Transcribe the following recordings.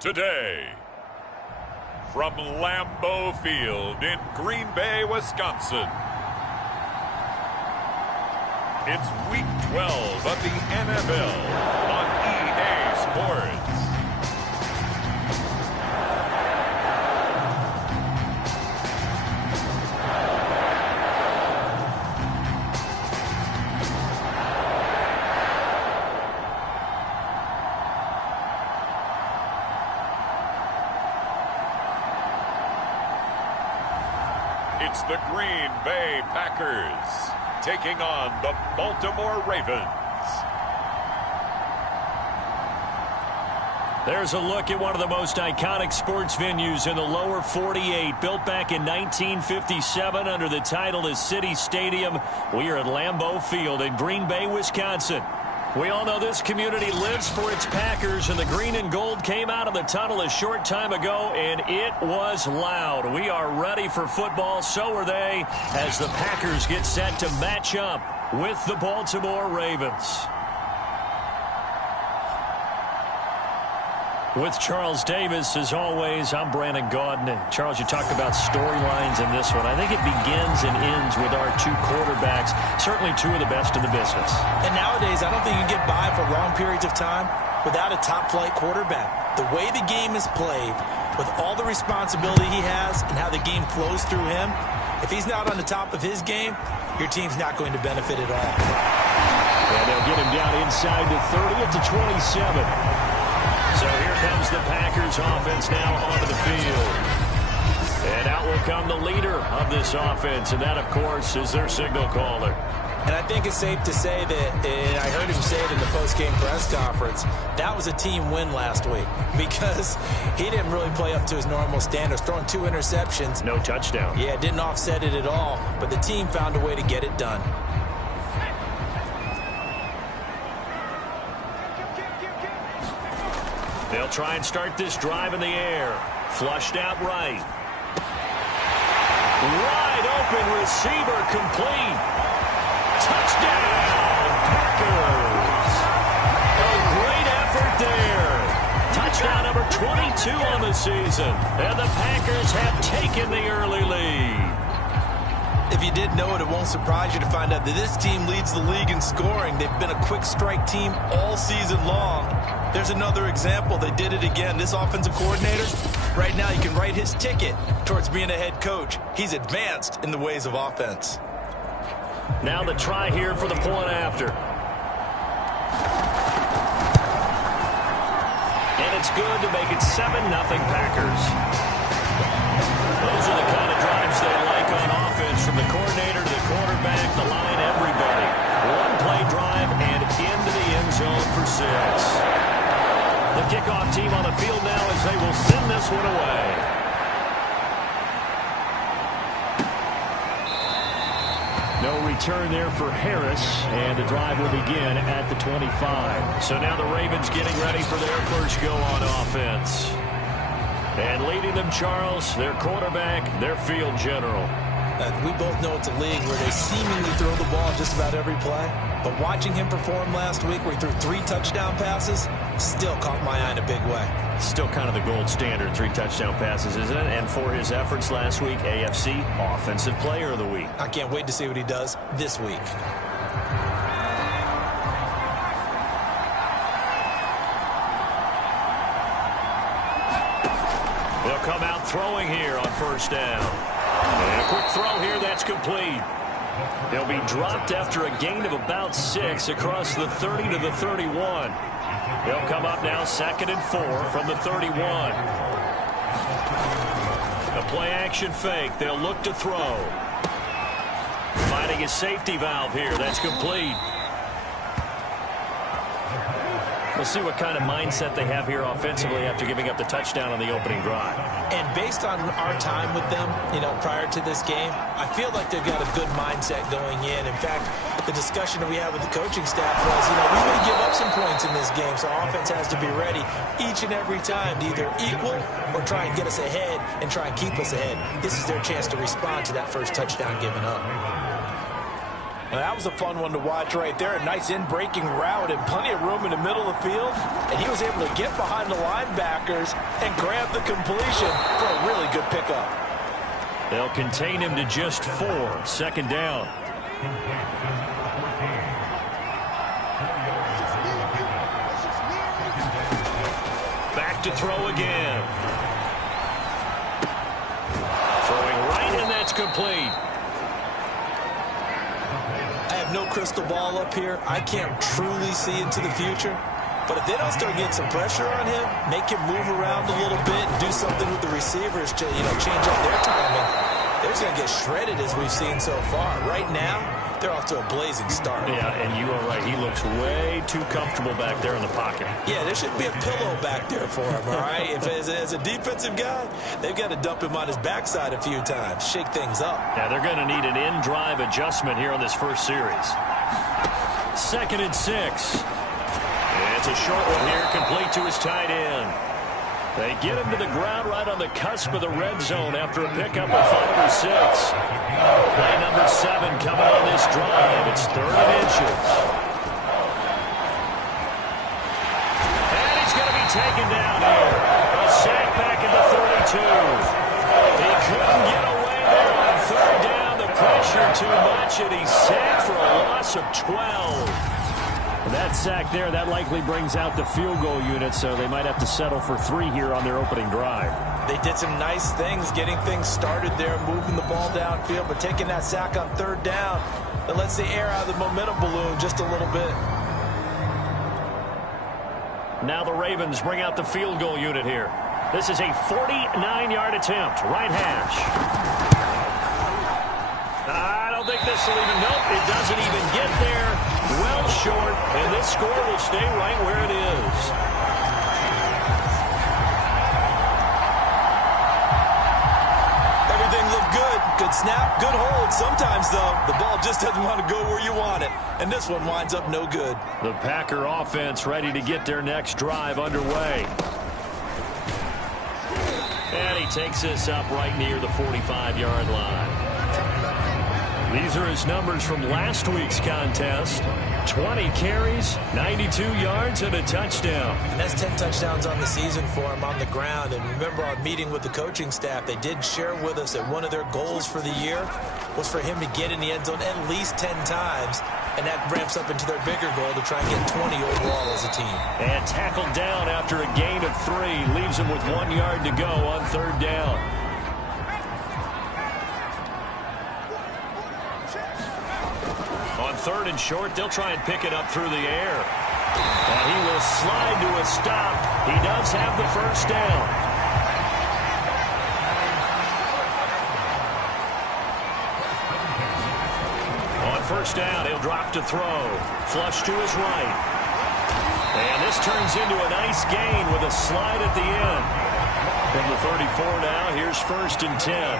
Today, from Lambeau Field in Green Bay, Wisconsin, it's Week 12 of the NFL on EA Sports. It's the Green Bay Packers taking on the Baltimore Ravens. There's a look at one of the most iconic sports venues in the lower 48, built back in 1957 under the title of City Stadium. We are at Lambeau Field in Green Bay, Wisconsin. We all know this community lives for its Packers, and the green and gold came out of the tunnel a short time ago, and it was loud. We are ready for football, so are they, as the Packers get set to match up with the Baltimore Ravens. With Charles Davis, as always, I'm Brandon Gaudin. Charles, you talked about storylines in this one. I think it begins and ends with our two quarterbacks, certainly two of the best in the business. And nowadays, I don't think you can get by for long periods of time without a top-flight quarterback. The way the game is played, with all the responsibility he has and how the game flows through him, if he's not on the top of his game, your team's not going to benefit at all. And they'll get him down inside the 30 at the 27. So here comes the Packers offense now onto the field. And out will come the leader of this offense, and that, of course, is their signal caller. And I think it's safe to say that, and I heard him say it in the post-game press conference, that was a team win last week because he didn't really play up to his normal standards, throwing 2 interceptions. No touchdown. Yeah, didn't offset it at all, but the team found a way to get it done. They'll try and start this drive in the air. Flushed out right. Wide open receiver complete. Touchdown, Packers. A great effort there. Touchdown number 22 on the season. And the Packers have taken the early lead. If you didn't know it, it won't surprise you to find out that this team leads the league in scoring. They've been a quick strike team all season long. There's another example. They did it again. This offensive coordinator, right now you can write his ticket towards being a head coach. He's advanced in the ways of offense. Now the try here for the point after. And it's good to make it 7-0 Packers. Those are the kind of drives they like on offense, from the coordinator to the quarterback, the line, everybody. One play drive and into the end zone for 6. The kickoff team on the field now as they will send this one away. No return there for Harris, and the drive will begin at the 25. So now the Ravens getting ready for their first go on offense. And leading them, Charles, their quarterback, their field general. We both know it's a league where they seemingly throw the ball just about every play. But watching him perform last week where he threw 3 touchdown passes still caught my eye in a big way. Still kind of the gold standard, 3 touchdown passes, isn't it? And for his efforts last week, AFC Offensive Player of the Week. I can't wait to see what he does this week. They'll come out throwing here on first down. And a quick throw here, that's complete. They'll be dropped after a gain of about 6 across the 30 to the 31. They'll come up now 2nd and 4 from the 31. A play-action fake. They'll look to throw. Finding a safety valve here. That's complete. We'll see what kind of mindset they have here offensively after giving up the touchdown on the opening drive. And based on our time with them, prior to this game, I feel like they've got a good mindset going in. In fact, the discussion that we had with the coaching staff was, we may give up some points in this game, so offense has to be ready each and every time to either equal or try and get us ahead and try and keep us ahead. This is their chance to respond to that first touchdown given up. Well, that was a fun one to watch right there. A nice in-breaking route and plenty of room in the middle of the field. And he was able to get behind the linebackers and grab the completion for a really good pickup. They'll contain him to just 4. 2nd down. Back to throw again. Throwing right, and that's complete. No crystal ball up here. I can't truly see into the future. But if they don't start getting some pressure on him, make him move around a little bit, and do something with the receivers to, change up their timing, they're just going to get shredded as we've seen so far. Right now, they're off to a blazing start. Yeah, and you are right. He looks way too comfortable back there in the pocket. Yeah, there should be a pillow back there for him, all right? If as a defensive guy, they've got to dump him on his backside a few times, shake things up. Yeah, they're going to need an in-drive adjustment here on this first series. 2nd and 6. It's a short one here, complete to his tight end. They get him to the ground right on the cusp of the red zone after a pickup of 5 or 6. Play number 7 coming on this drive. It's 3rd and inches. And he's going to be taken down here. A sack back at the 32. He couldn't get away there on 3rd down. The pressure too much, and he's sacked for a loss of 12. That sack there, that likely brings out the field goal unit, so they might have to settle for 3 here on their opening drive. They did some nice things, getting things started there, moving the ball downfield, but taking that sack on 3rd down, that lets the air out of the momentum balloon just a little bit. Now the Ravens bring out the field goal unit here. This is a 49-yard attempt, right hash. I don't think this will even, nope, it doesn't even get there. Well short, and this score will stay right where it is. Everything looked good. Good snap, good hold. Sometimes, though, the ball just doesn't want to go where you want it. And this one winds up no good. The Packer offense ready to get their next drive underway. And he takes this up right near the 45-yard line. These are his numbers from last week's contest. 20 carries, 92 yards, and a touchdown. And that's 10 touchdowns on the season for him on the ground. And remember our meeting with the coaching staff, they did share with us that one of their goals for the year was for him to get in the end zone at least 10 times. And that ramps up into their bigger goal to try and get 20 overall as a team. And tackled down after a gain of 3. Leaves him with 1 yard to go on 3rd down. On 3rd and short, they'll try and pick it up through the air. And he will slide to a stop. He does have the 1st down. On 1st down, he'll drop to throw. Flush to his right. And this turns into a nice gain with a slide at the end. From the 34 now, here's 1st and 10.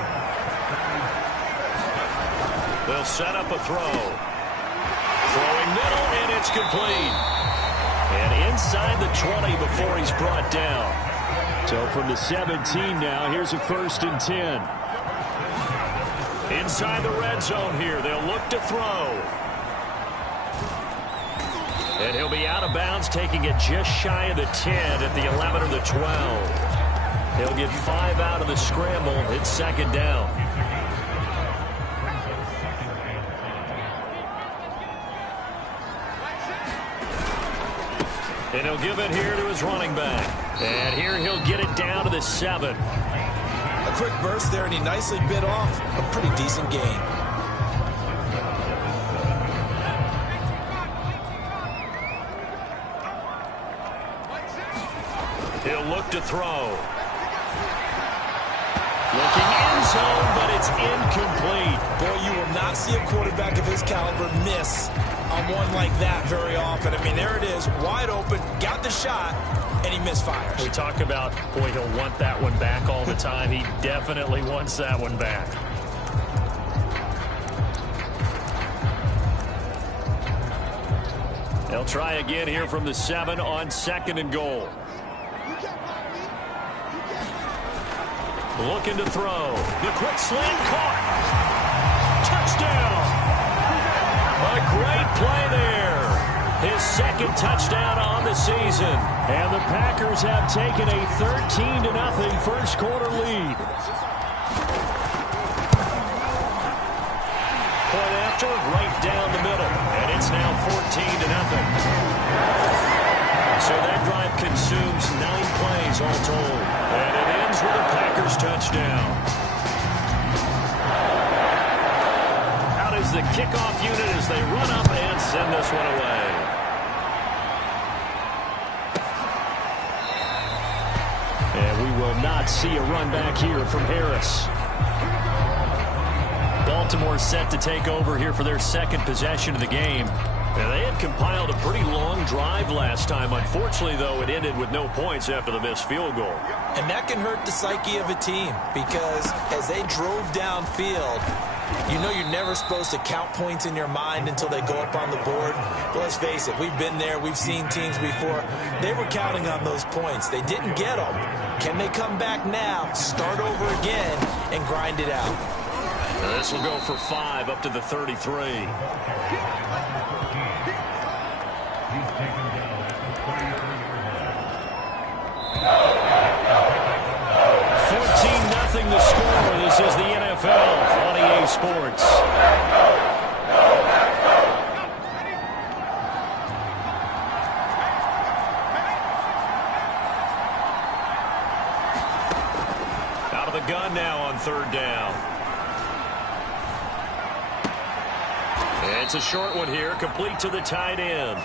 They'll set up a throw. Throwing middle, and it's complete. And inside the 20 before he's brought down. So from the 17 now, here's a 1st and 10. Inside the red zone here, they'll look to throw. And he'll be out of bounds, taking it just shy of the 10 at the 11 or the 12. He'll get 5 out of the scramble. It's 2nd down. And he'll give it here to his running back. And here he'll get it down to the 7. A quick burst there, and he nicely bit off a pretty decent gain. He'll look to throw. Looking end zone, but it's incomplete. Boy, you will not see a quarterback of his caliber miss on one like that very often. I mean, there it is, wide open, got the shot, and he misfires. We talk about, boy, he'll want that one back all the time. He definitely wants that one back. They'll try again here from the 7 on 2nd and goal. Looking to throw. The quick slant caught. Touchdown. play there. His second touchdown on the season. And the Packers have taken a 13-0 first quarter lead. Point after, right down the middle. And it's now 14-0. So that drive consumes 9 plays all told. And it ends with a Packers touchdown. Out is the kickoff unit as they run up and send this one away. And we will not see a run back here from Harris. Baltimore set to take over here for their second possession of the game. And they had compiled a pretty long drive last time. Unfortunately, though, it ended with no points after the missed field goal. And that can hurt the psyche of a team because as they drove downfield, you know you're never supposed to count points in your mind until they go up on the board. But let's face it, we've been there. We've seen teams before. They were counting on those points. They didn't get them. Can they come back now, start over again, and grind it out? And this will go for 5 up to the 33. 14-0 the score. This is the NFL on EA Sports. Out of the gun now on third down. It's a short one here, complete to the tight end.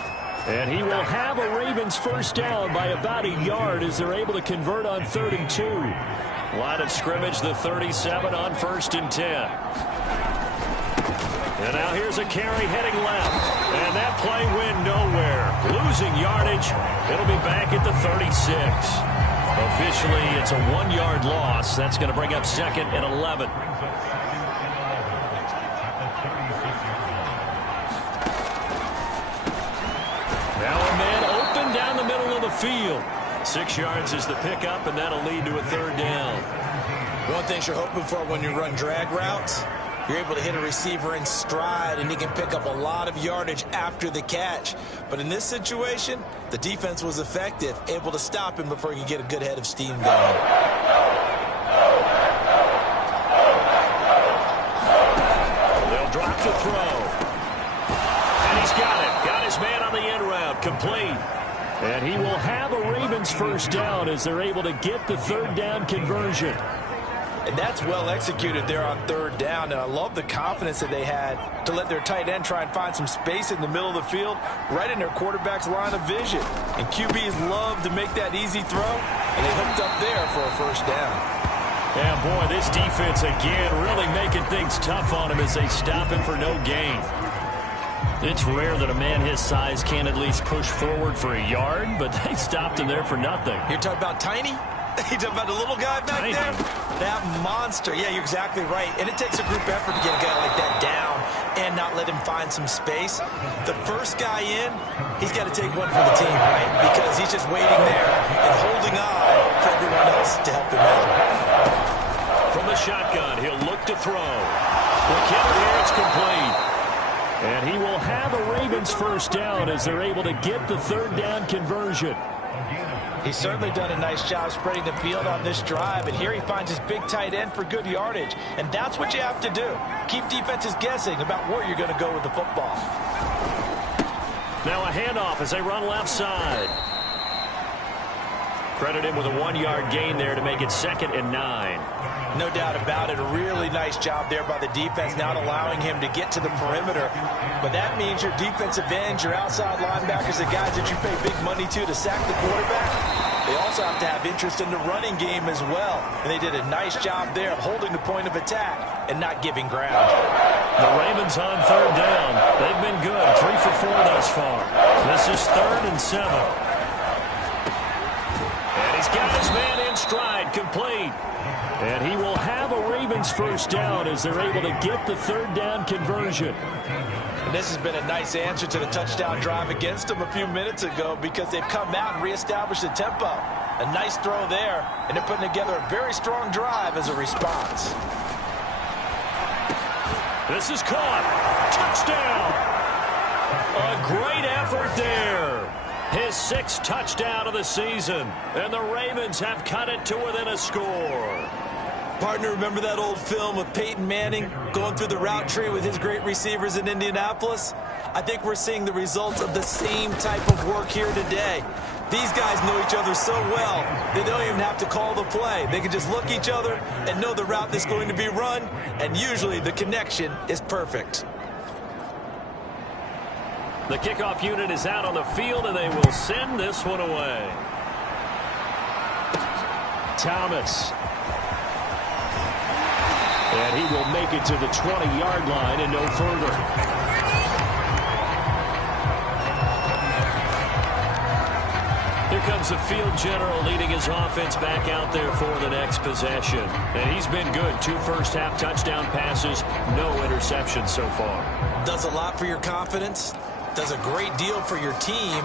And he will have a Ravens first down by about a yard as they're able to convert on 3rd and 2. Line of scrimmage, the 37 on 1st and 10. And now here's a carry heading left. And that play went nowhere. Losing yardage. It'll be back at the 36. Officially, it's a 1-yard loss. That's going to bring up 2nd and 11. Now a man open down the middle of the field. 6 yards is the pickup, and that'll lead to a 3rd down. One thing you're hoping for when you run drag routes, you're able to hit a receiver in stride, and he can pick up a lot of yardage after the catch. But in this situation, the defense was effective, able to stop him before he could get a good head of steam going. They'll drop the throw. And he's got it. Got his man on the end route. Complete. And he will have a Ravens first down as they're able to get the 3rd down conversion. And that's well executed there on 3rd down. And I love the confidence that they had to let their tight end try and find some space in the middle of the field, right in their quarterback's line of vision. And QBs love to make that easy throw, and they hooked up there for a first down. Yeah, boy, this defense again really making things tough on him as they stop him for no gain. It's rare that a man his size can at least push forward for a yard, but they stopped him there for nothing. You're talking about Tiny? You talking about the little guy back there? That monster. Yeah, you're exactly right. And it takes a group effort to get a guy like that down and not let him find some space. The first guy in, he's got to take one for the team, right? Because he's just waiting there and holding on for everyone else to help him out. From the shotgun, he'll look to throw. McKinnon here, it's complete. And he will have a Ravens first down as they're able to get the 3rd down conversion. He's certainly done a nice job spreading the field on this drive, and here he finds his big tight end for good yardage. And that's what you have to do. Keep defenses guessing about where you're going to go with the football. Now a handoff as they run left side. Credit him with a 1-yard gain there to make it 2nd and 9. No doubt about it. A really nice job there by the defense, not allowing him to get to the perimeter. But that means your defensive ends, your outside linebackers, the guys that you pay big money to sack the quarterback, they also have to have interest in the running game as well. And they did a nice job there of holding the point of attack and not giving ground. The Ravens on 3rd down. They've been good. 3 for 4 thus far. This is 3rd and 7. And he's got his man in stride, complete. And he will have a Ravens first down as they're able to get the 3rd down conversion. And this has been a nice answer to the touchdown drive against them a few minutes ago because they've come out and reestablished the tempo. A nice throw there, and they're putting together a very strong drive as a response. This is caught. Touchdown. A great effort there. His 6th touchdown of the season. And the Ravens have cut it to within a score. Partner, remember that old film of Peyton Manning going through the route tree with his great receivers in Indianapolis? I think we're seeing the results of the same type of work here today. These guys know each other so well, they don't even have to call the play. They can just look each other and know the route that's going to be run, and usually the connection is perfect. The kickoff unit is out on the field, and they will send this one away. Thomas. And he will make it to the 20-yard line and no further. Here comes the field general leading his offense back out there for the next possession. And he's been good. 2 first-half touchdown passes, no interceptions so far. Does a lot for your confidence. Does a great deal for your team.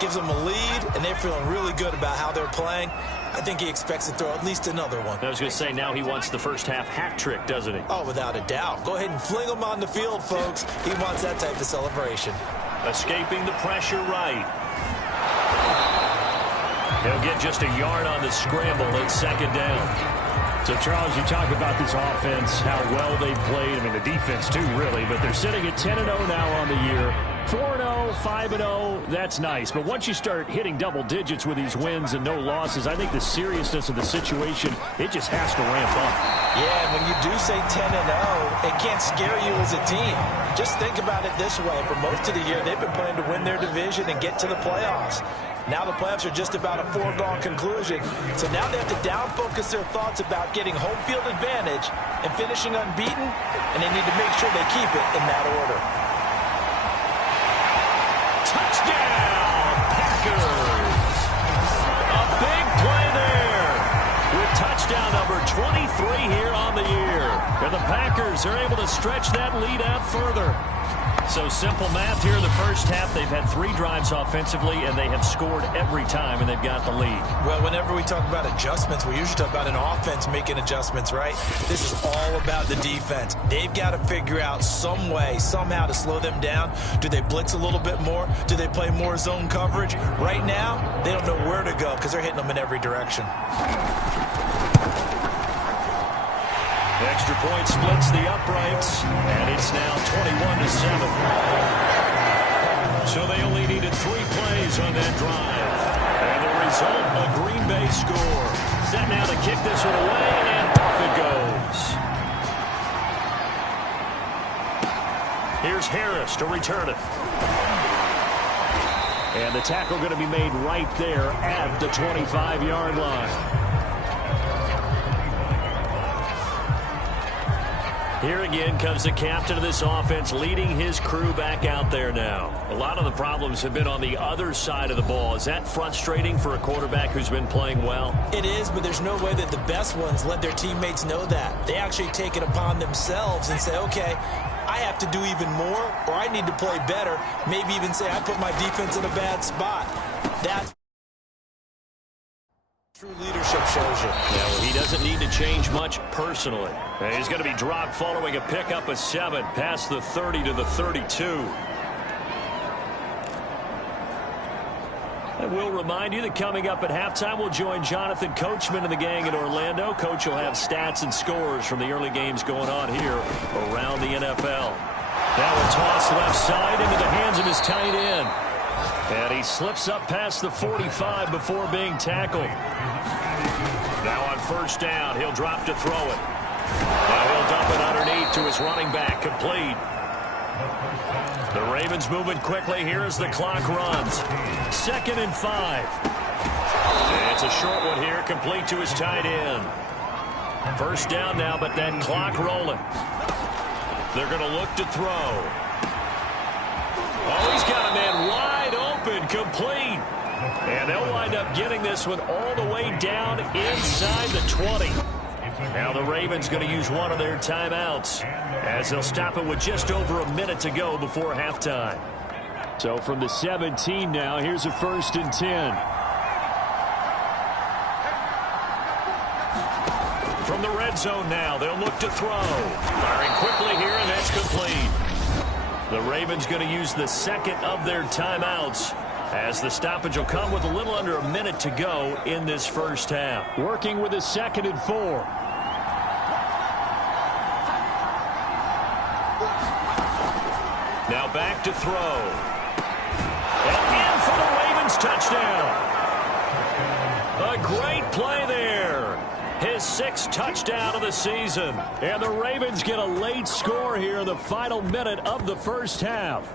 Gives them a lead, and they're feeling really good about how they're playing. I think he expects to throw at least another one. I was going to say, now he wants the first-half hat trick, doesn't he? Oh, without a doubt. Go ahead and fling him on the field, folks. He wants that type of celebration. Escaping the pressure right. He'll get just a yard on the scramble at 2nd down. So, Charles, you talk about this offense, how well they've played. I mean, the defense, too, really. But they're sitting at 10-0 now on the year. 4-0, 5-0, that's nice. But once you start hitting double digits with these wins and no losses, I think the seriousness of the situation, it just has to ramp up. Yeah, and when you do say 10-0, it can't scare you as a team. Just think about it this way. For most of the year, they've been playing to win their division and get to the playoffs. Now the playoffs are just about a foregone conclusion. So now they have to down-focus their thoughts about getting home field advantage and finishing unbeaten, and they need to make sure they keep it in that order. Touchdown, Packers! A big play there with touchdown number 23 here on the year. And the Packers are able to stretch that lead out further. So simple math here in the first half. They've had 3 drives offensively, and they have scored every time, and they've got the lead. Well, whenever we talk about adjustments, we usually talk about an offense making adjustments, right? This is all about the defense. They've got to figure out some way, somehow to slow them down. Do they blitz a little bit more? Do they play more zone coverage? Right now, they don't know where to go because they're hitting them in every direction. Extra point splits the uprights, and it's now 21-7. So they only needed 3 plays on that drive. And the result, a Green Bay score. Set now to kick this one away, and off it goes. Here's Harris to return it. And the tackle going to be made right there at the 25-yard line. Here again comes the captain of this offense leading his crew back out there now. A lot of the problems have been on the other side of the ball. Is that frustrating for a quarterback who's been playing well? It is, but there's no way that the best ones let their teammates know that. They actually take it upon themselves and say, okay, I have to do even more, or I need to play better. Maybe even say I put my defense in a bad spot. That's true leadership shows you. Yeah, well, he doesn't need to change much personally. And he's going to be dropped following a pickup of 7 past the 30 to the 32. And we'll remind you that coming up at halftime, we'll join Jonathan Coachman and the gang in Orlando. Coach will have stats and scores from the early games going on here around the NFL. Now a toss left side into the hands of his tight end. And he slips up past the 45 before being tackled. Now on first down, he'll drop to throw it. Now he'll dump it underneath to his running back, complete. The Ravens moving quickly here as the clock runs. 2nd and 5. It's a short one here, complete to his tight end. First down now, but that clock rolling. They're going to look to throw. Oh, he's got a man wide open, complete. And they'll wind up getting this one all the way down inside the 20. Now the Ravens going to use one of their timeouts as they'll stop it with just over a minute to go before halftime. So from the 17 now, here's a 1st and 10. From the red zone now, they'll look to throw. Firing quickly here, and that's complete. The Ravens going to use the second of their timeouts, as the stoppage will come with a little under a minute to go in this first half. Working with a 2nd and 4. Now back to throw. And in for the Ravens touchdown. A great play there. His 6th touchdown of the season. And the Ravens get a late score here in the final minute of the first half.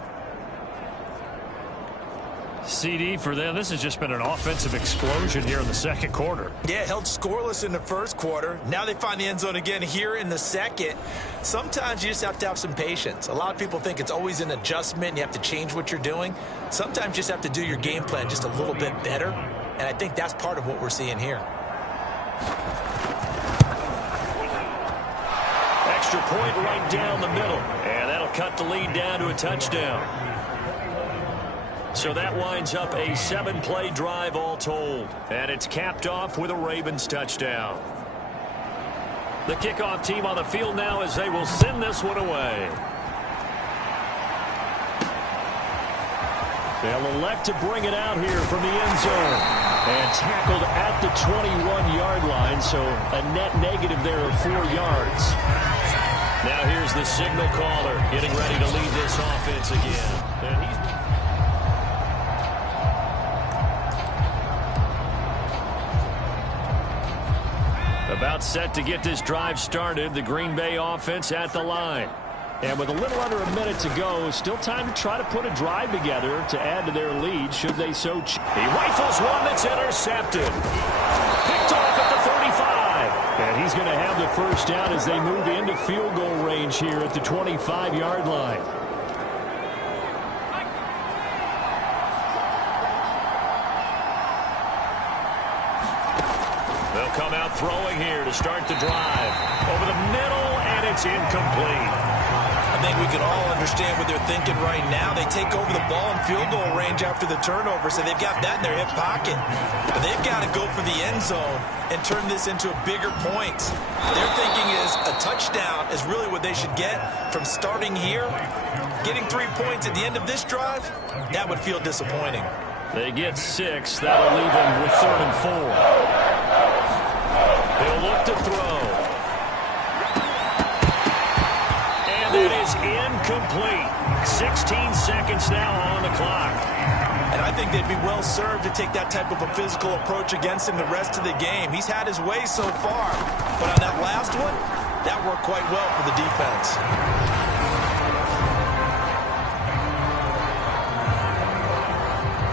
CD for them, this has just been an offensive explosion here in the second quarter. Yeah, held scoreless in the first quarter. Now they find the end zone again here in the second. Sometimes you just have to have some patience. A lot of people think it's always an adjustment and you have to change what you're doing. Sometimes you just have to do your game plan just a little bit better. And I think that's part of what we're seeing here. Extra point right down the middle. And that'll cut the lead down to a touchdown. So that winds up a 7-play drive all told. And it's capped off with a Ravens touchdown. The kickoff team on the field now as they will send this one away. They'll elect to bring it out here from the end zone. And tackled at the 21-yard line, so a net negative there of 4 yards. Now here's the signal caller getting ready to lead this offense again. And he's about set to get this drive started. The Green Bay offense at the line. And with a little under a minute to go, still time to try to put a drive together to add to their lead should they so choose. He rifles one that's intercepted. Picked off at the 35. And he's going to have the first down as they move into field goal range here at the 25-yard line. They'll come out throwing here to start the drive. Over the middle, and it's incomplete. I think we can all understand what they're thinking right now. They take over the ball in field goal range after the turnover, so they've got that in their hip pocket. But they've got to go for the end zone and turn this into a bigger point. Their thinking is a touchdown is really what they should get from starting here. Getting 3 points at the end of this drive, that would feel disappointing. They get 6. That'll leave them with 3rd and 4. They'll look to throw. That is incomplete. 16 seconds now on the clock. And I think they'd be well served to take that type of a physical approach against him the rest of the game. He's had his way so far. But on that last one, that worked quite well for the defense.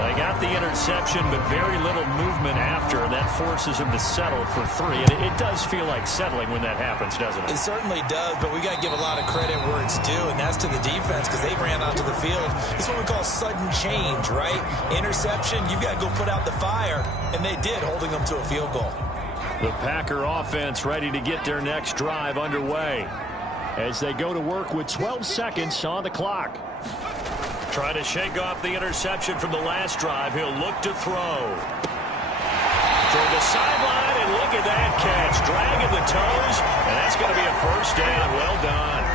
They got the interception, but very little movement after, and that forces him to settle for 3. And it does feel like settling when that happens, doesn't it? It certainly does, but we got to give a lot of credit where it's due, and that's to the defense because they ran onto the field. It's what we call sudden change, right? Interception, you got to go put out the fire, and they did, holding them to a field goal. The Packer offense ready to get their next drive underway as they go to work with 12 seconds on the clock. Trying to shake off the interception from the last drive. He'll look to throw. Toward the sideline, and look at that catch. Dragging the toes, and that's going to be a first down. Well done.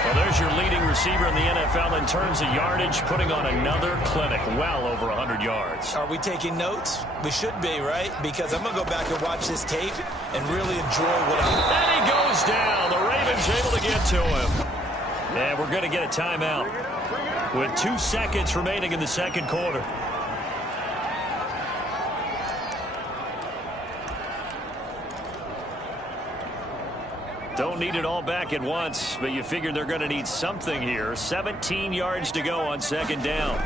Well, there's your leading receiver in the NFL in terms of yardage, putting on another clinic, well over 100 yards. Are we taking notes? We should be, right? Because I'm going to go back and watch this tape and really enjoy what I'm... And he goes down. The Ravens able to get to him. And we're going to get a timeout with 2 seconds remaining in the second quarter. Don't need it all back at once, but you figure they're going to need something here. 17 yards to go on second down.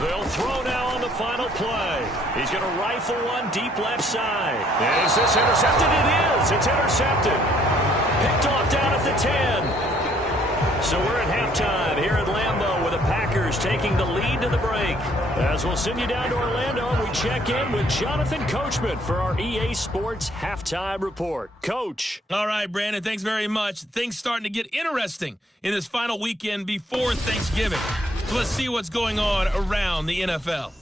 They'll throw now on the final play. He's going to rifle one deep left side. And is this intercepted? It is. It's intercepted. Picked off down at the 10. So we're at halftime here at Lambeau with the Packers taking the lead to the break. As we'll send you down to Orlando, and we check in with Jonathan Coachman for our EA Sports Halftime Report. Coach. All right, Brandon, thanks very much. Things starting to get interesting in this final weekend before Thanksgiving. So let's see what's going on around the NFL.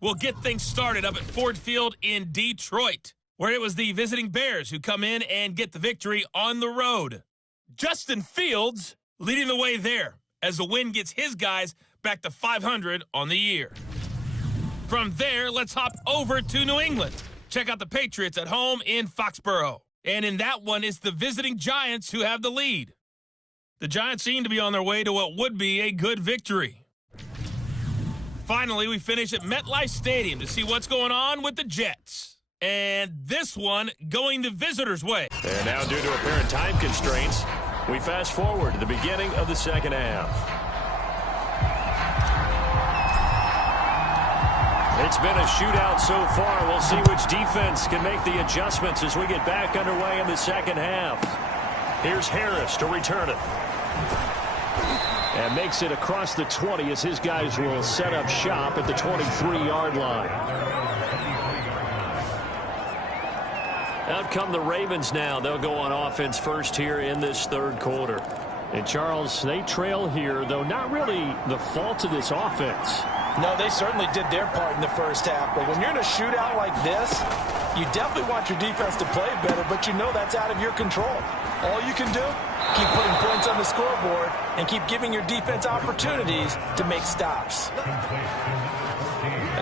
We'll get things started up at Ford Field in Detroit, where it was the visiting Bears who come in and get the victory on the road. Justin Fields leading the way there. as the win gets his guys back to 500 on the year. From there, let's hop over to New England. Check out the Patriots at home in Foxborough. And in that one, it's the visiting Giants who have the lead. The Giants seem to be on their way to what would be a good victory. Finally, we finish at MetLife Stadium to see what's going on with the Jets. And this one going the visitors' way. And now, due to apparent time constraints, we fast forward to the beginning of the second half. It's been a shootout so far. We'll see which defense can make the adjustments as we get back underway in the second half. Here's Harris to return it. And makes it across the 20 as his guys will set up shop at the 23-yard line. Out come the Ravens now. They'll go on offense first here in this third quarter. And Charles, they trail here, though not really the fault of this offense. No, they certainly did their part in the first half. But when you're in a shootout like this, you definitely want your defense to play better, but you know that's out of your control. All you can do, keep putting points on the scoreboard and keep giving your defense opportunities to make stops.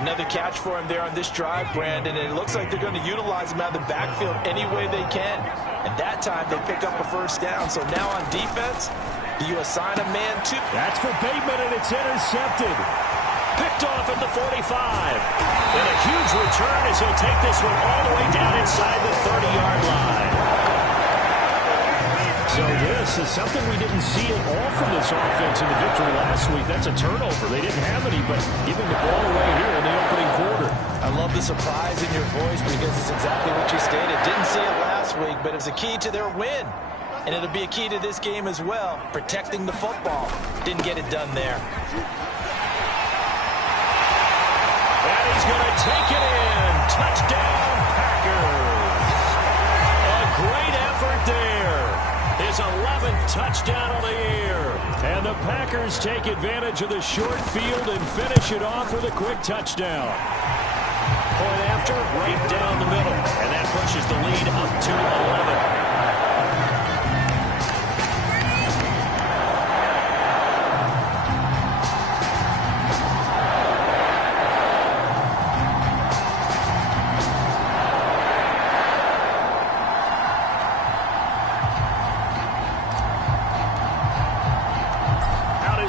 Another catch for him there on this drive, Brandon, and it looks like they're going to utilize him out of the backfield any way they can. And that time they pick up a first down. So now on defense, do you assign a man to? That's for Bateman, and it's intercepted. Picked off at the 45. And a huge return as he'll take this one all the way down inside the 30-yard line. So this is something we didn't see at all from this offense in the victory last week. That's a turnover. They didn't have any, but giving the ball away here in the opening quarter. I love the surprise in your voice because it's exactly what you stated. Didn't see it last week, but it was a key to their win. And it'll be a key to this game as well, protecting the football. Didn't get it done there. And he's going to take it in. Touchdown, Packers. A great effort there. His 11th touchdown of the year. And the Packers take advantage of the short field and finish it off with a quick touchdown. Point after, right down the middle. And that pushes the lead up to 11.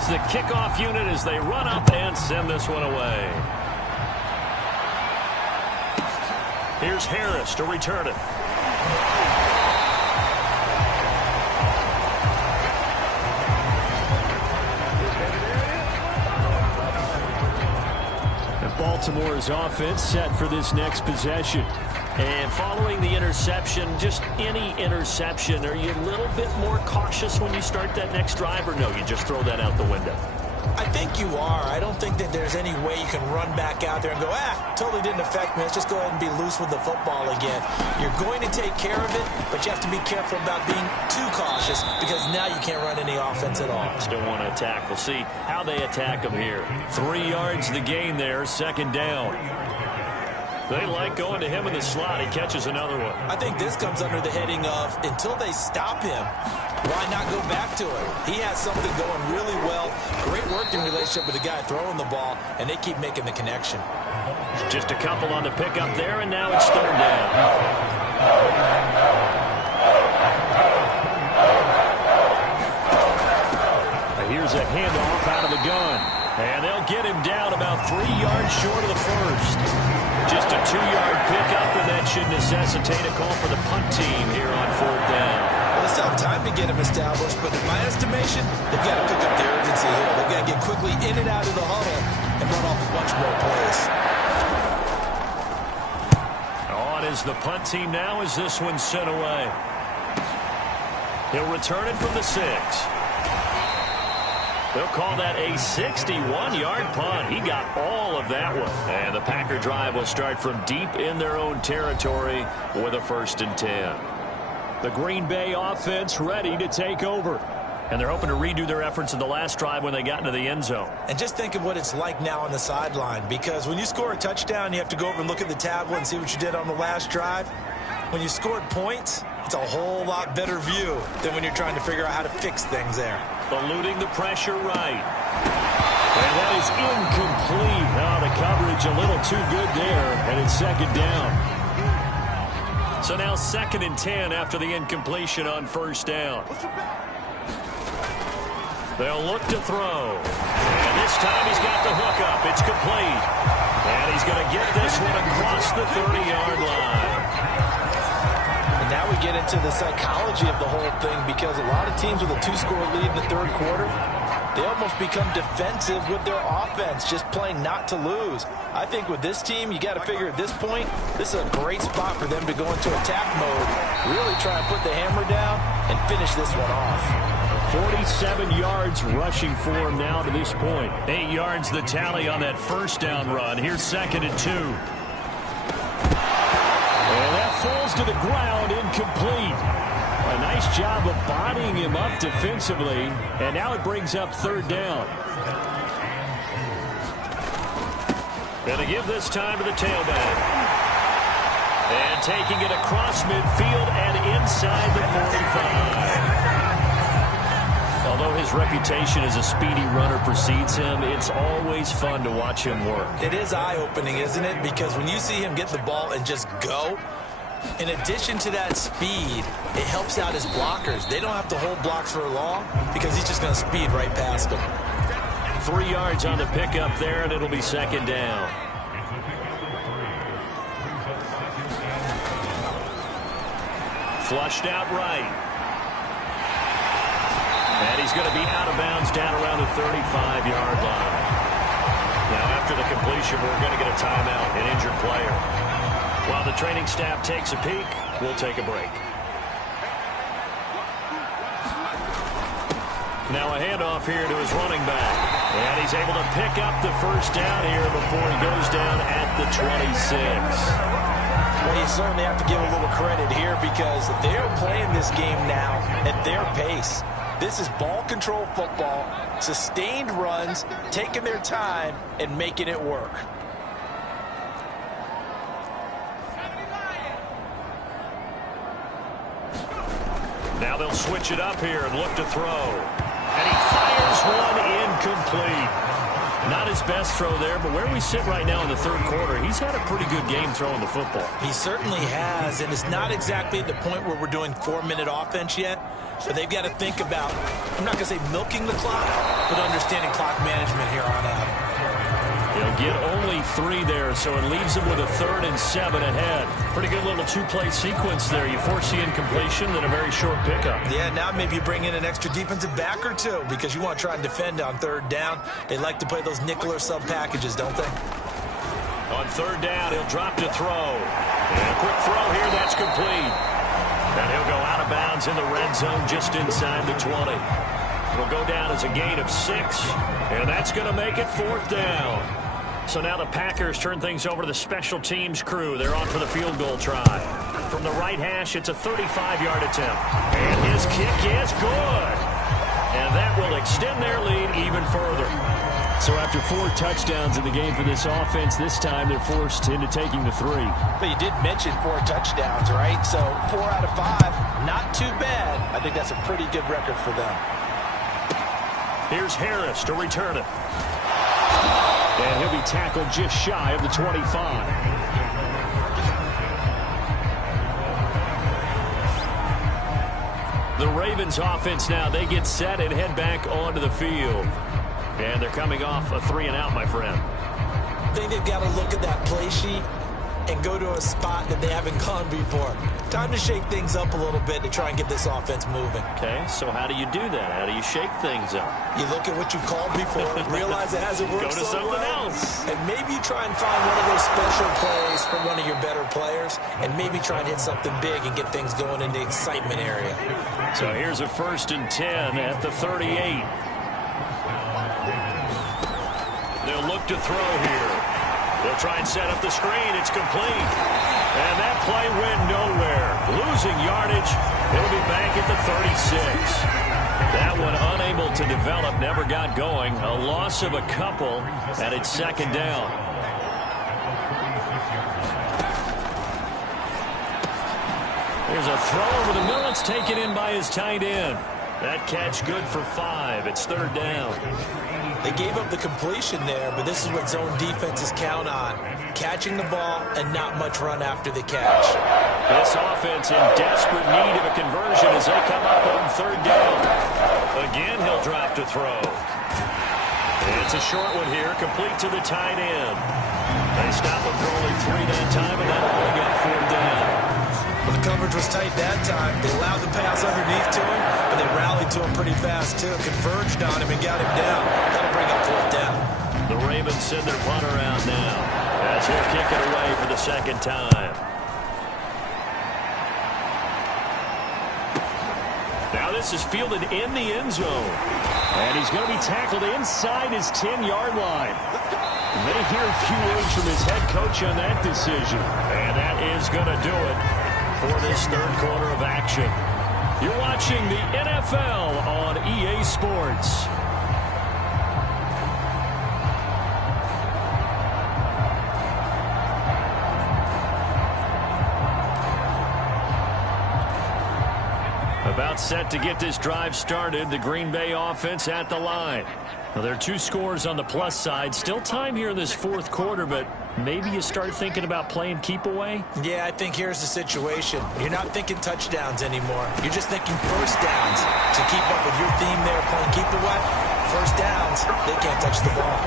The kickoff unit as they run up and send this one away. Here's Harris to return it. And Baltimore's offense set for this next possession. And following the interception, just any interception, are you a little bit more cautious when you start that next drive, or no, you just throw that out the window? I think you are. I don't think that there's any way you can run back out there and go, totally didn't affect me. Let's just go ahead and be loose with the football again. You're going to take care of it, but you have to be careful about being too cautious because now you can't run any offense at all. Still want to attack. We'll see how they attack them here. 3 yards the gain there, second down. They like going to him in the slot. He catches another one. I think this comes under the heading of until they stop him, why not go back to it? He has something going really well. Great working relationship with the guy throwing the ball, and they keep making the connection. Just a couple on the pickup there, and now it's third down. Here's a handoff out of the gun. And they'll get him down about 3 yards short of the first. Just a 2-yard pickup, and that should necessitate a call for the punt team here on fourth down. Well, they still have time to get him established, but in my estimation, they've got to pick up the urgency here. They've got to get quickly in and out of the huddle and run off a bunch more plays. On is the punt team now as this one's sent away. He'll return it from the 6. They'll call that a 61-yard punt. He got all of that one. And the Packer drive will start from deep in their own territory with a 1st and 10. The Green Bay offense ready to take over. And they're hoping to redo their efforts in the last drive when they got into the end zone. And just think of what it's like now on the sideline, because when you score a touchdown, you have to go over and look at the tablet and see what you did on the last drive. When you scored points, it's a whole lot better view than when you're trying to figure out how to fix things there. eluding the pressure right. And that is incomplete. Oh, the coverage a little too good there, and it's second down. So now 2nd and 10 after the incompletion on first down. They'll look to throw. And this time he's got the hook up. It's complete. And he's going to get this one across the 30-yard line. And now we get into the psychology of the whole thing, because a lot of teams with a 2-score lead in the third quarter, they almost become defensive with their offense, just playing not to lose. I think with this team, you got to figure at this point, this is a great spot for them to go into attack mode, really try and put the hammer down and finish this one off. 47 yards rushing for him now to this point. 8 yards the tally on that first down run. Here's 2nd and 2. And that falls to the ground, incomplete. A nice job of bodying him up defensively, and now it brings up 3rd down. Going to give this time to the tailback. And taking it across midfield and inside the 45. Although his reputation as a speedy runner precedes him, it's always fun to watch him work. It is eye-opening, isn't it? Because when you see him get the ball and just go, in addition to that speed, it helps out his blockers. They don't have to hold blocks for long because he's just going to speed right past them. 3 yards on the pickup there, and it'll be 2nd down. Flushed out right. And he's going to be out of bounds down around the 35-yard line. Now, after the completion, we're going to get a timeout, an injured player. While the training staff takes a peek, we'll take a break. Now a handoff here to his running back. And he's able to pick up the first down here before he goes down at the 26. Well, you certainly have to give a little credit here because they're playing this game now at their pace. This is ball control football, sustained runs, taking their time and making it work. Now they'll switch it up here and look to throw. And he fires one incomplete. Not his best throw there, but where we sit right now in the third quarter, he's had a pretty good game throwing the football. He certainly has, and it's not exactly at the point where we're doing 4-minute offense yet, but they've got to think about, I'm not going to say milking the clock, but understanding clock management here on out. They'll get only 3 there, so it leaves them with a 3rd and 7 ahead. Pretty good little 2-play sequence there. You force the incompletion, then a very short pickup. Yeah, now maybe you bring in an extra defensive back or two because you want to try and defend on 3rd down. They like to play those nickel or sub packages, don't they? On 3rd down, he'll drop to throw. And a quick throw here, that's complete. And he'll go out of bounds in the red zone just inside the 20. It'll go down as a gain of 6, and that's going to make it 4th down. So now the Packers turn things over to the special teams crew. They're on for the field goal try. From the right hash, it's a 35-yard attempt. And his kick is good. And that will extend their lead even further. So after 4 touchdowns in the game for this offense, this time they're forced into taking the 3. But you did mention 4 touchdowns, right? So 4 out of 5, not too bad. I think that's a pretty good record for them. Here's Harris to return it. And he'll be tackled just shy of the 25. The Ravens offense now, they get set and head back onto the field. And they're coming off a 3-and-out, my friend. I think they've got to look at that play sheet and go to a spot that they haven't gone before. Time to shake things up a little bit to try and get this offense moving. Okay, so how do you do that? How do you shake things up? You look at what you called before, realize it hasn't worked Go to so something well, else. and maybe you try and find one of those special plays from one of your better players, and maybe try and hit something big and get things going in the excitement area. So here's a 1st and 10 at the 38. They'll look to throw here. They'll try and set up the screen. It's complete. And that play went nowhere. Losing yardage. It'll be back at the 36. That one unable to develop, never got going. A loss of a couple, and it's 2nd down. There's a throw over the middle. It's taken in by his tight end. That catch good for 5. It's 3rd down. They gave up the completion there, but this is what zone defenses count on. Catching the ball and not much run after the catch. This offense in desperate need of a conversion as they come up on 3rd down. Again, he'll drop to throw. It's a short one here, complete to the tight end. They stop him for only 3 that time, and that'll bring up 4th down. Well, the coverage was tight that time. They allowed the pass underneath to him, but they rallied to him pretty fast, too. Converged on him and got him down. That'll bring up 4th down. The Ravens send their punter out now as he'll kick it away for the 2nd time. Now this is fielded in the end zone. And he's going to be tackled inside his 10-yard line. May hear a few words from his head coach on that decision. And that is going to do it for this 3rd quarter of action. You're watching the NFL on EA Sports. About set to get this drive started. The Green Bay offense at the line. Well, there are 2 scores on the plus side. Still time here in this 4th quarter, but maybe you start thinking about playing keep away? Yeah, I think here's the situation. You're not thinking touchdowns anymore. You're just thinking first downs. To keep up with your theme there, playing keep away, first downs, they can't touch the ball.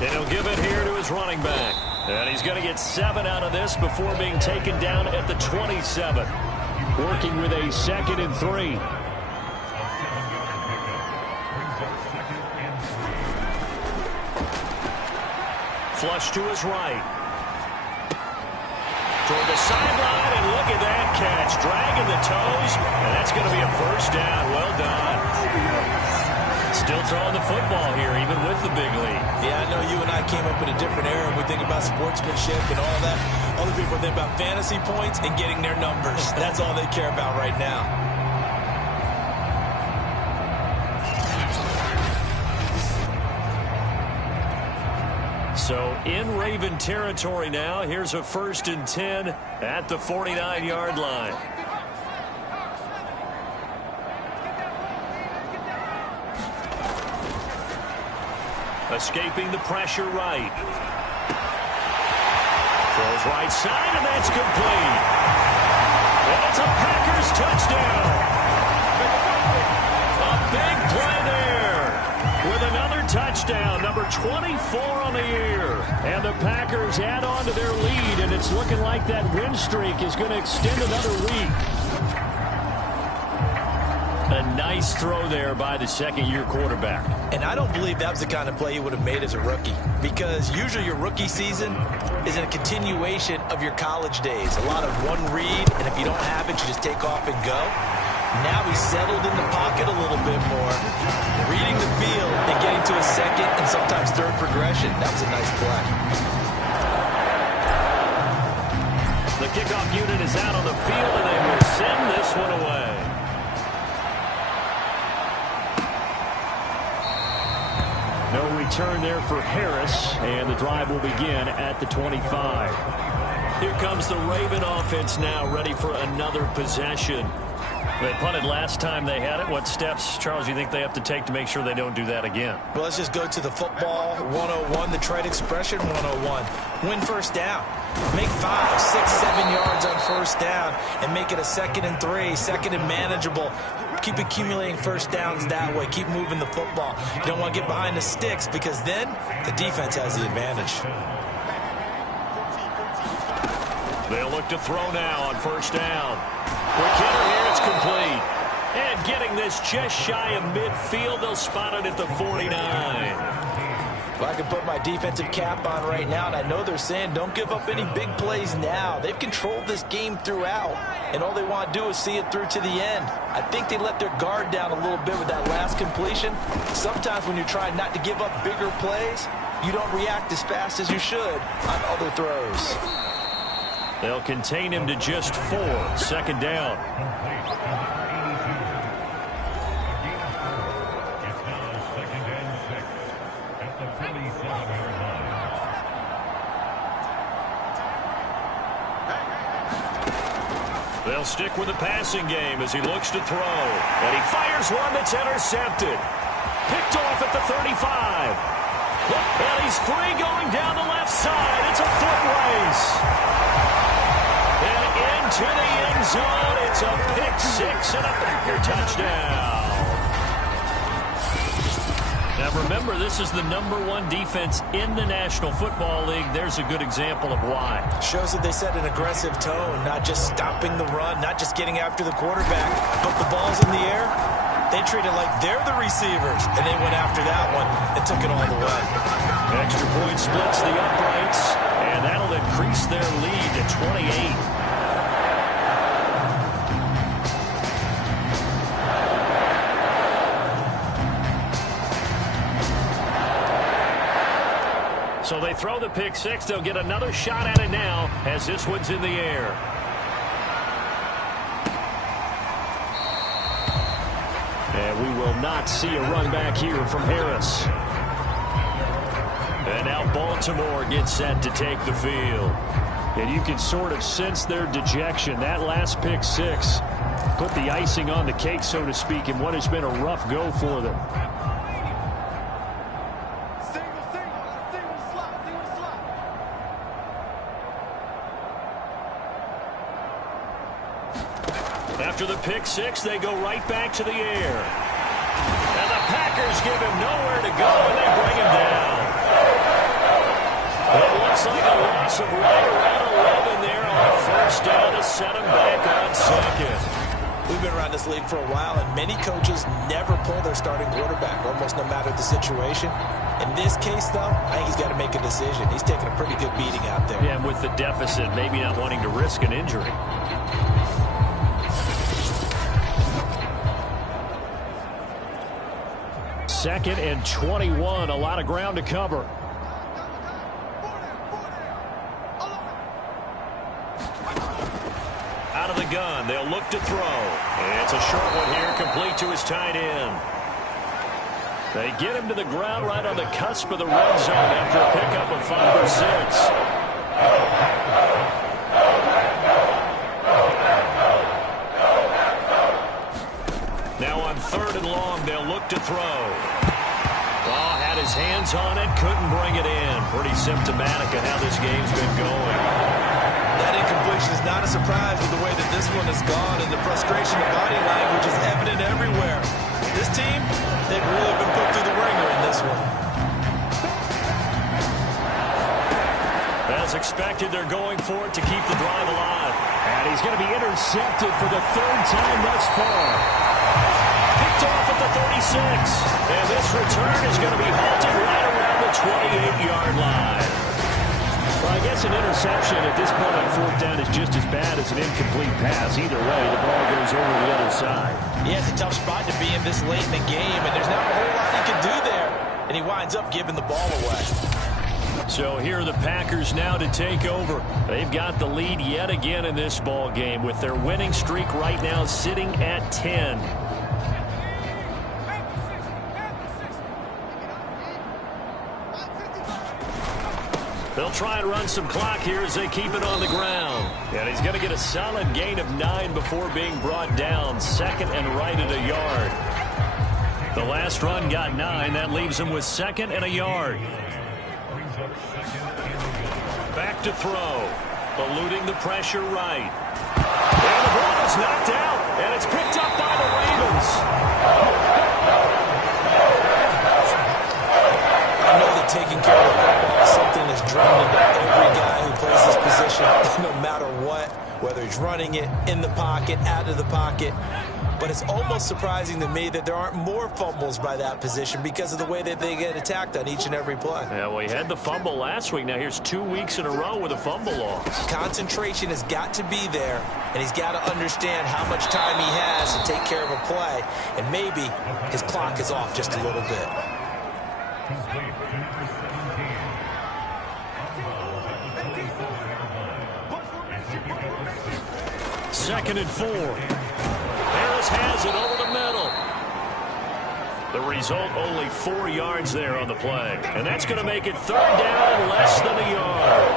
And he'll give it here to his running back. And he's going to get 7 out of this before being taken down at the 27. Working with a 2nd and 3. Flush to his right. Toward the sideline, and look at that catch. Dragging the toes, and that's going to be a first down. Well done. Still throwing the football here, even with the big lead. Yeah, I know you and I came up in a different era. We think about sportsmanship and all that. Other people think about fantasy points and getting their numbers. That's all they care about right now. So in Raven territory now. Here's a 1st and 10 at the 49-yard line. Escaping the pressure right. Throws right side, and that's complete. And it's a Packers touchdown. A big play there with another touchdown, number 24 on the year. And the Packers add on to their lead, and it's looking like that win streak is going to extend another week. A nice throw there by the 2nd-year quarterback. And I don't believe that was the kind of play he would have made as a rookie, because usually your rookie season is a continuation of your college days. A lot of one read, and if you don't have it, you just take off and go. Now he's settled in the pocket a little bit more, reading the field and getting to a 2nd and sometimes 3rd progression. That was a nice play. The kickoff unit is out on the field, and they will send this one away. No return there for Harris, and the drive will begin at the 25. Here comes the Raven offense now, ready for another possession. They punted last time they had it. What steps, Charles, do you think they have to take to make sure they don't do that again? Well, let's just go to the football 101, the trade expression 101. Win first down. Make 5, 6, 7 yards on first down and make it a 2nd and 3, 2nd and manageable. Keep accumulating first downs that way. Keep moving the football. You don't want to get behind the sticks because then the defense has the advantage. They'll look to throw now on first down. Quick hitter here, it's complete. And getting this just shy of midfield, they'll spot it at the 49. Well, I can put my defensive cap on right now, and I know they're saying don't give up any big plays now. They've controlled this game throughout, and all they want to do is see it through to the end. I think they let their guard down a little bit with that last completion. Sometimes when you're trying not to give up bigger plays, you don't react as fast as you should on other throws. They'll contain him to just 4. 2nd down. They'll stick with the passing game as he looks to throw. And he fires one that's intercepted. Picked off at the 35. And he's free going down the left side. It's a foot race. And into the end zone. It's a pick six and a Packer touchdown. Now remember, this is the #1 defense in the National Football League. There's a good example of why. Shows that they set an aggressive tone, not just stopping the run, not just getting after the quarterback, but the ball's in the air. They treat it like they're the receivers, and they went after that one and took it all the way. Extra point splits the uprights, and that'll increase their lead to 28. So they throw the pick six. They'll get another shot at it now as this one's in the air. And we will not see a run back here from Harris. And now Baltimore gets set to take the field. And you can sort of sense their dejection. That last pick six put the icing on the cake, so to speak, in what has been a rough go for them. After the pick six, they go right back to the air. And the Packers give him nowhere to go, and they bring him down. It looks like a loss of right around 11 there on first down to set him back on second. We've been around this league for a while, and many coaches never pull their starting quarterback, almost no matter the situation. In this case, though, I think he's got to make a decision. He's taking a pretty good beating out there. Yeah, and with the deficit, maybe not wanting to risk an injury. Second and 21, a lot of ground to cover. Out of the gun, they'll look to throw. And it's a short one here, complete to his tight end. They get him to the ground right on the cusp of the red zone after a pickup of 5 or 6. Now on 3rd and long, they'll look to throw. Oh, had his hands on it, couldn't bring it in. Pretty symptomatic of how this game's been going. That incompletion is not a surprise with the way that this one has gone, and the frustration of body language is evident everywhere. This team, they've really been put through the ringer in this one. As expected, they're going for it to keep the drive alive. And he's going to be intercepted for the 3rd time thus far. Picked off at the 36. And this return is going to be halted right around the 28-yard line. Well, I guess an interception at this point on 4th down is just as bad as an incomplete pass. Either way, the ball goes over the other side. Yeah, it's a tough spot to be in this late in the game, and there's not a whole lot he can do there. And he winds up giving the ball away. So here are the Packers now to take over. They've got the lead yet again in this ball game with their winning streak right now sitting at 10. They'll try and run some clock here as they keep it on the ground. And he's going to get a solid gain of 9 before being brought down. 2nd and right at a yard. The last run got 9. That leaves him with 2nd and a yard. Back to throw. Eluding the pressure right. And the ball is knocked out. And it's picked up by the Ravens. I know that taking care of the football is something that's drummed into every guy who plays this position, no matter what, whether he's running it, in the pocket, out of the pocket. But it's almost surprising to me that there aren't more fumbles by that position because of the way that they get attacked on each and every play. Yeah, well, he had the fumble last week. Now here's 2 weeks in a row with a fumble loss. Concentration has got to be there, and he's got to understand how much time he has to take care of a play, and maybe his clock is off just a little bit. Second and 4. Harris has it over the middle. The result, only 4 yards there on the play. And that's going to make it 3rd down and less than a yard.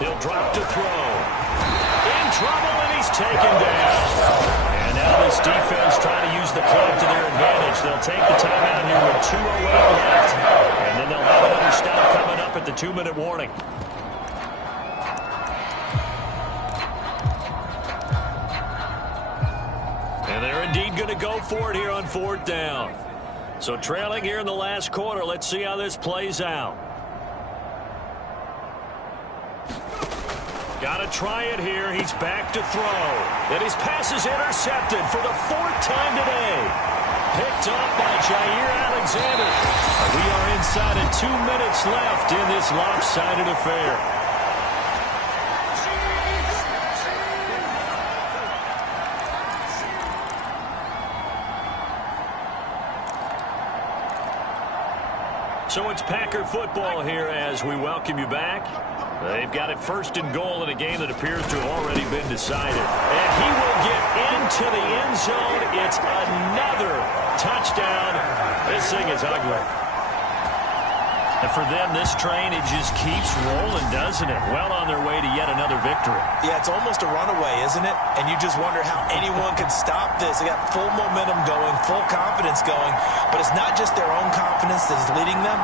He'll drop to throw. In trouble, and he's taken down. And now this defense trying to use the clock to their advantage. They'll take the timeout here with 2:08 left. And then they'll have another stop coming up at the 2-minute warning. And they're indeed going to go for it here on 4th down. So trailing here in the last quarter. Let's see how this plays out. Got to try it here. He's back to throw. And his pass is intercepted for the 4th time today. Picked up by Jair Alexander. We are inside of 2 minutes left in this lopsided affair. So it's Packer football here as we welcome you back. They've got it 1st and goal in a game that appears to have already been decided. And he will get into the end zone. It's another touchdown. This thing is ugly. And for them, this train, it just keeps rolling, doesn't it? Well on their way to yet another victory. Yeah, it's almost a runaway, isn't it? And you just wonder how anyone can stop this. They got full momentum going, full confidence going. But it's not just their own confidence that is leading them.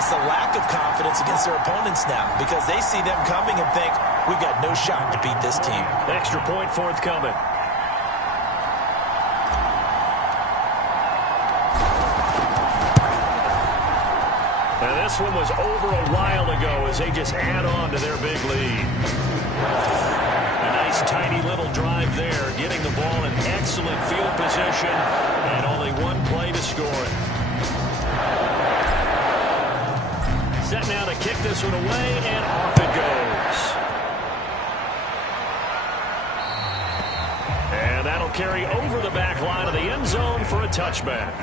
It's the lack of confidence against their opponents now because they see them coming and think, we've got no shot to beat this team. Extra point forthcoming. And this one was over a while ago as they just add on to their big lead. A nice tiny little drive there, getting the ball in excellent field position and only one play to score it. Set now to kick this one away, and off it goes. And that'll carry over the back line of the end zone for a touchback.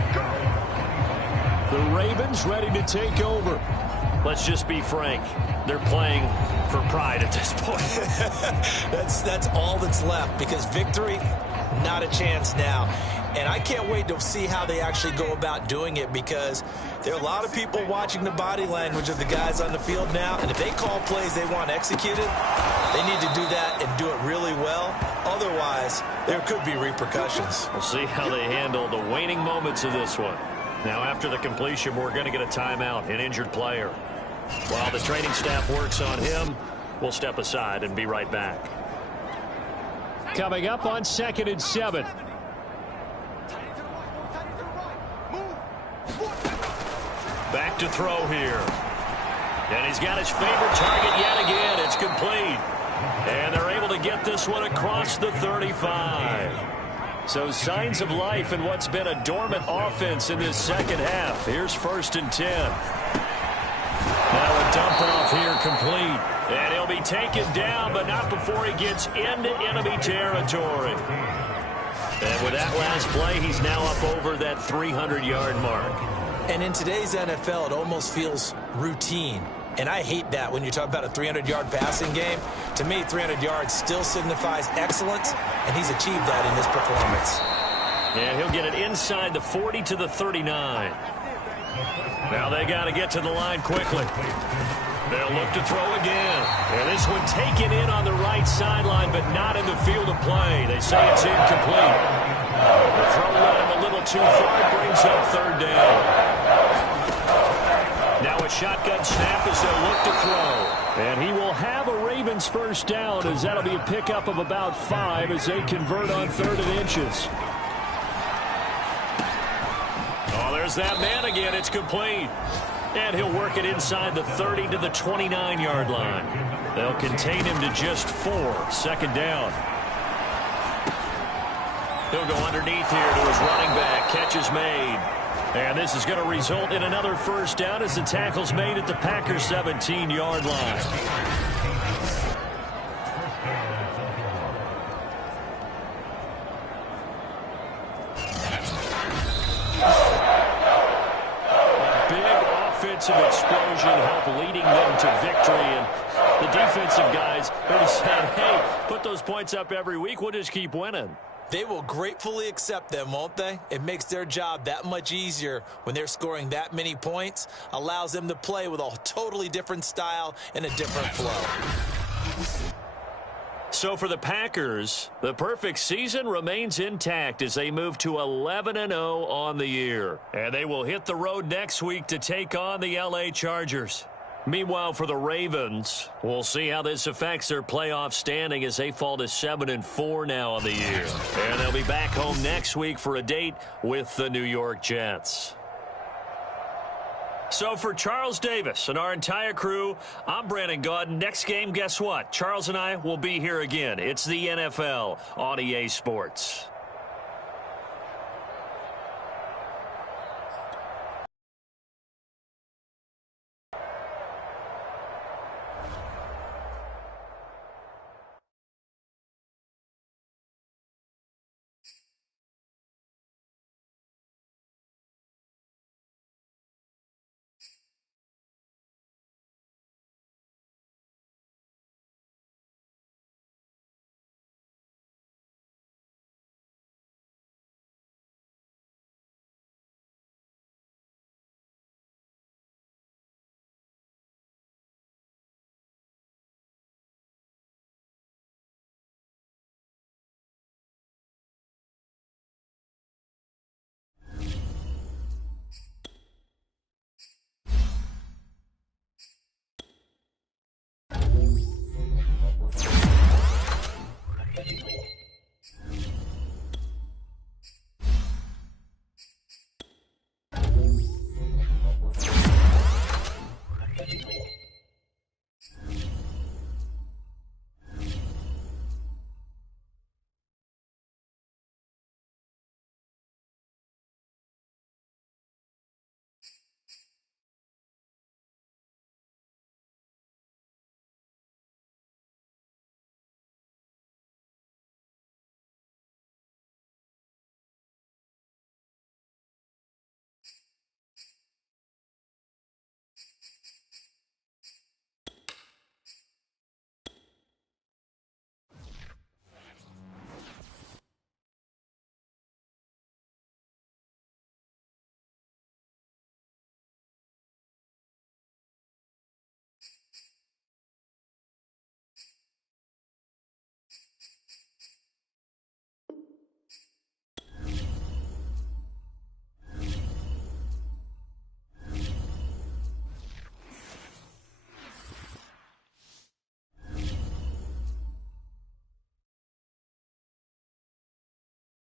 The Ravens ready to take over. Let's just be frank. They're playing for pride at this point. That's all that's left because victory, not a chance now. And I can't wait to see how they actually go about doing it because there are a lot of people watching the body language of the guys on the field now. And if they call plays they want executed, they need to do that and do it really well. Otherwise, there could be repercussions. We'll see how they handle the waning moments of this one. Now, after the completion, we're going to get a timeout, an injured player. While the training staff works on him, we'll step aside and be right back. Coming up on 2nd and 7. Back to throw here. And he's got his favorite target yet again. It's complete. And they're able to get this one across the 35. So signs of life in what's been a dormant offense in this second half. Here's 1st and 10. Now a dump off here complete. And he'll be taken down, but not before he gets into enemy territory. And with that last play, he's now up over that 300-yard mark. And in today's NFL, it almost feels routine. And I hate that when you talk about a 300-yard passing game. To me, 300 yards still signifies excellence, and he's achieved that in this performance. And he'll get it inside the 40 to the 39. Now they got to get to the line quickly. They'll look to throw again. And this one taken in on the right sideline, but not in the field of play. They say it's incomplete. The throw led him a little too far, brings up 3rd down. Now a shotgun snap as they'll look to throw. And he will have a Ravens 1st down as that'll be a pickup of about 5 as they convert on 3rd and inches. Oh, there's that man again. It's complete. And he'll work it inside the 30 to the 29-yard line. They'll contain him to just 4. 2nd down. He'll go underneath here to his running back. Catch is made. And this is going to result in another 1st down as the tackle's made at the Packers' 17-yard line. Offensive explosion helped leading them to victory, and the defensive guys are saying, hey, put those points up every week, we'll just keep winning. They will gratefully accept them, won't they? It makes their job that much easier when they're scoring that many points, allows them to play with a totally different style and a different flow. So for the Packers, the perfect season remains intact as they move to 11-0 on the year. And they will hit the road next week to take on the LA Chargers. Meanwhile, for the Ravens, we'll see how this affects their playoff standing as they fall to 7-4 now on the year. And they'll be back home next week for a date with the New York Jets. So for Charles Davis and our entire crew, I'm Brandon Gaudin. Next game, guess what? Charles and I will be here again. It's the NFL on EA Sports.